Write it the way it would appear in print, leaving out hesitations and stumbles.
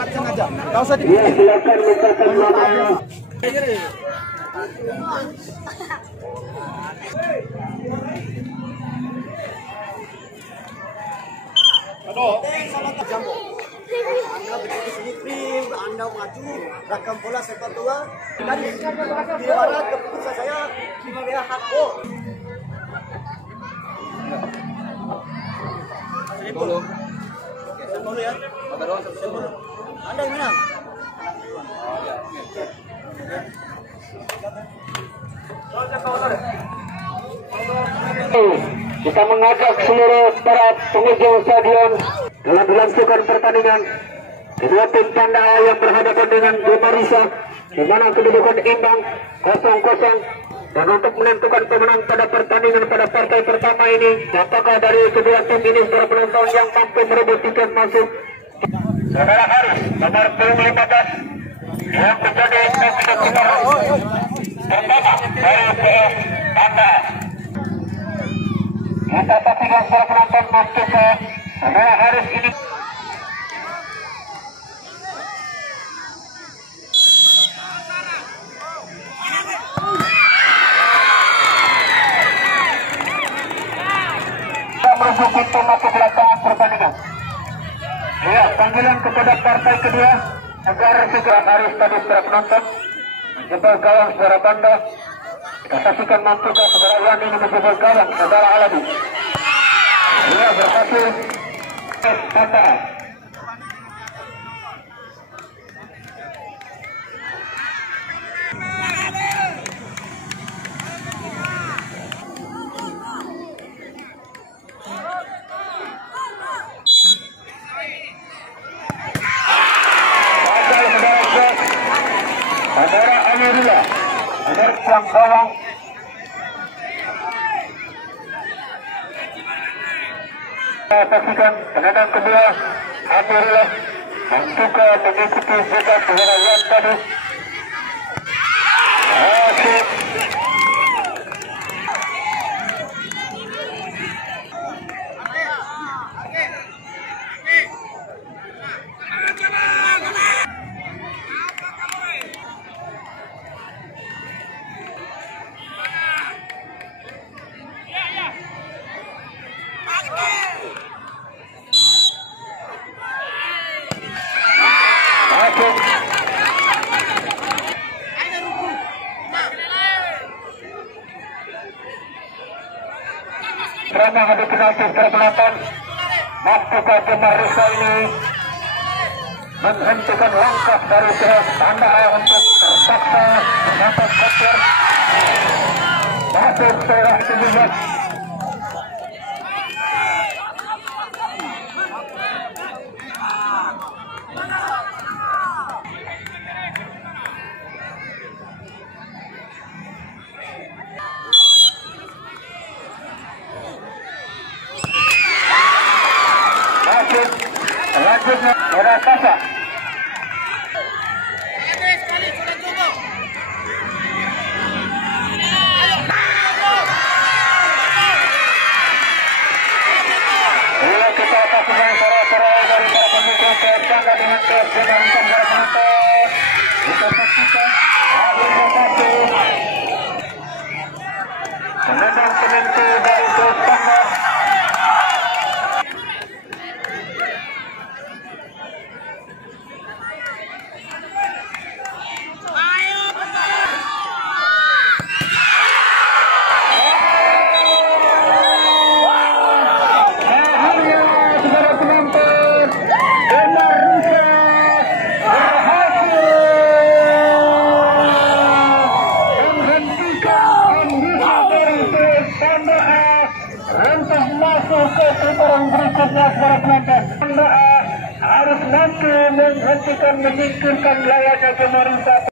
aja. Enggak usah Ya, silakan bukakan matanya. Aduh, Selamat jambu. Anda berdiri sini prim, Anda maju, rakam bola sepak bola. Dari di barat keputusan saya sebagai HARUS. Dulu. Dulu ya. Anda yang menang. Kita mengajak seluruh para pengunjung stadion dalam dilangsungkan pertandingan kedua tim PANDA yang berhadapan dengan GEMA RISA, di mana kedudukan imbang 0-0. Dan untuk menentukan pemenang pada pertandingan pada partai pertama ini, apakah dari kedua tim ini para penonton yang mampu merebut tiket masuk? Saudara Harus nomor 15 yang menjadi ofisial pertama dari PS PANDA. Kita saksikan para penonton masuk ke saudara Harus ini. Merujuk pintu masuk belakang pertandingan. Ya, panggilan kepada partai kedua Agar juga Harus tadi para penonton menjebak gawang saudara PANDA. Kita saksikan mampu ke saudara Yani menjebak gawang saudara Aladi. Ia berhasil PANDA. Saudara Alhamdulillah, Agar yang gawang. Kita saksikan tendangan kedua Alhamdulillah juga mengikuti juga saudara Yan tadi. Drama adu penalti terpenonton, mampukah GEMA RISA ini menghentikan langkah dari pihak PANDA untuk terpaksa mendapat koper masuk setelah 17. Selanjutnya ada Sasa. Kita saksikan suara-suara dari para pendukung PANDA dengan dengan para penonton. Kita saksikan ada satu penendang penentu dari PANDA. Untuk masuk ke putaran berikutnya para penonton, PANDA harus mampu menghentikan menyingkirkan layaknya GEMA RISA.